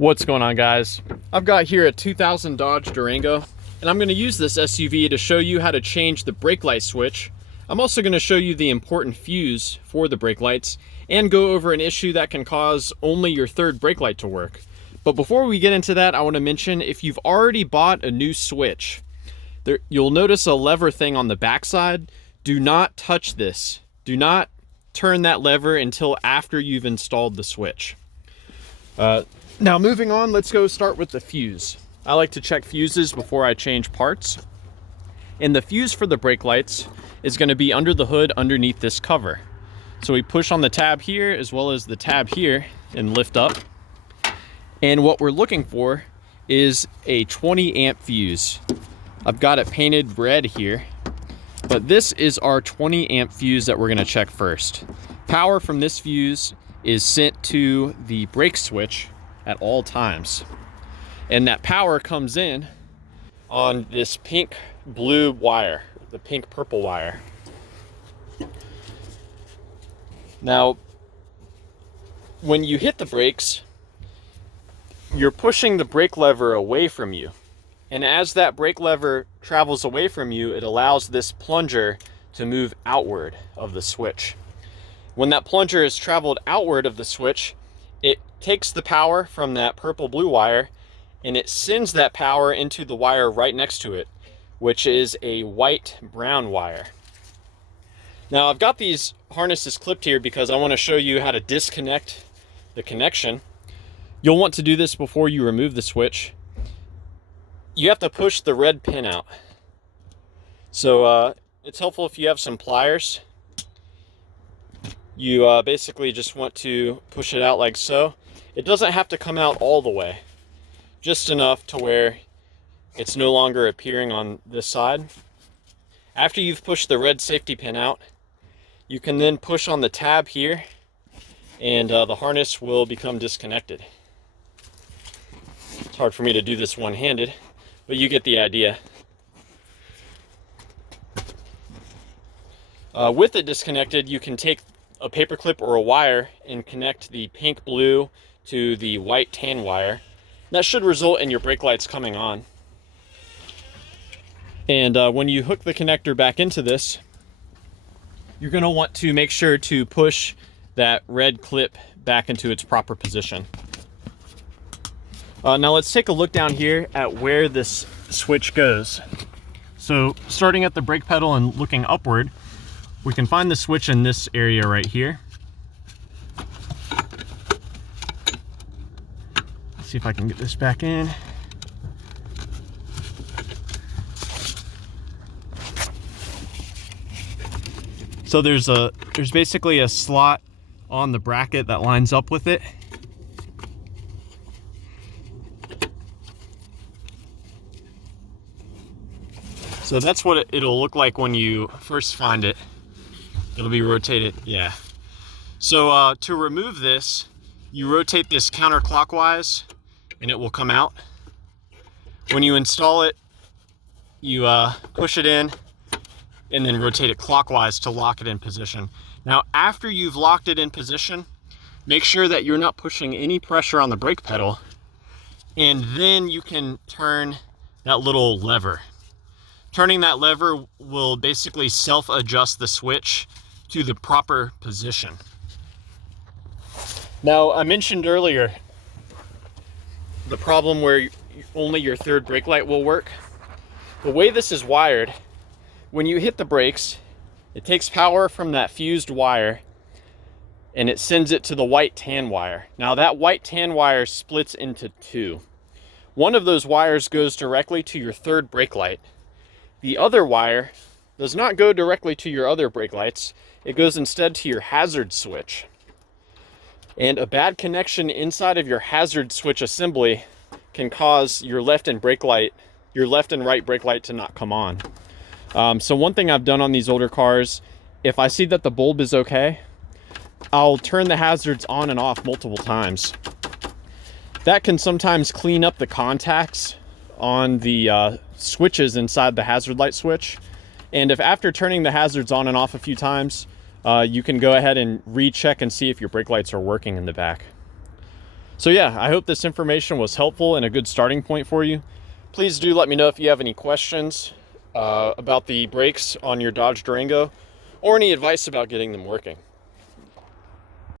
What's going on, guys? I've got here a 2000 Dodge Durango, and I'm going to use this SUV to show you how to change the brake light switch. I'm also going to show you the important fuse for the brake lights and go over an issue that can cause only your third brake light to work. But before we get into that, I want to mention if you've already bought a new switch, you'll notice a lever thing on the backside. Do not touch this. Do not turn that lever until after you've installed the switch. Now moving on, let's go start with the fuse. I like to check fuses before I change parts. And the fuse for the brake lights is going to be under the hood underneath this cover. So we push on the tab here as well as the tab here and lift up. And what we're looking for is a 20 amp fuse. I've got it painted red here, but this is our 20 amp fuse that we're going to check first. Power from this fuse is sent to the brake switch at all times. And that power comes in on this pink blue wire, the pink purple wire. Now, when you hit the brakes, you're pushing the brake lever away from you. And as that brake lever travels away from you, it allows this plunger to move outward of the switch. When that plunger has traveled outward of the switch, it takes the power from that purple blue wire and it sends that power into the wire right next to it, which is a white brown wire. Now I've got these harnesses clipped here because I want to show you how to disconnect the connection. You'll want to do this before you remove the switch. You have to push the red pin out. So it's helpful if you have some pliers. You basically just want to push it out like so. It doesn't have to come out all the way, just enough to where it's no longer appearing on this side. After you've pushed the red safety pin out, you can then push on the tab here and the harness will become disconnected. It's hard for me to do this one-handed, but you get the idea. With it disconnected, you can take a paper clip or a wire and connect the pink blue to the white tan wire. That should result in your brake lights coming on. And when you hook the connector back into this, you're going to want to make sure to push that red clip back into its proper position. Now let's take a look down here at where this switch goes. So starting at the brake pedal and looking upward, we can find the switch in this area right here. Let's see if I can get this back in. So there's basically a slot on the bracket that lines up with it. So that's what it'll look like when you first find it. It'll be rotated, yeah. So to remove this, you rotate this counterclockwise and it will come out. When you install it, you push it in and then rotate it clockwise to lock it in position. Now, after you've locked it in position, make sure that you're not pushing any pressure on the brake pedal, and then you can turn that little lever. Turning that lever will basically self-adjust the switch to the proper position. Now, I mentioned earlier the problem where only your third brake light will work. The way this is wired, when you hit the brakes, it takes power from that fused wire and it sends it to the white tan wire. Now that white tan wire splits into two. One of those wires goes directly to your third brake light. The other wire does not go directly to your other brake lights. It goes instead to your hazard switch. And a bad connection inside of your hazard switch assembly can cause your left and right brake light to not come on. So one thing I've done on these older cars, if I see that the bulb is okay, I'll turn the hazards on and off multiple times. That can sometimes clean up the contacts on the switches inside the hazard light switch. And if after turning the hazards on and off a few times, you can go ahead and recheck and see if your brake lights are working in the back. So yeah, I hope this information was helpful and a good starting point for you. Please do let me know if you have any questions about the brakes on your Dodge Durango or any advice about getting them working.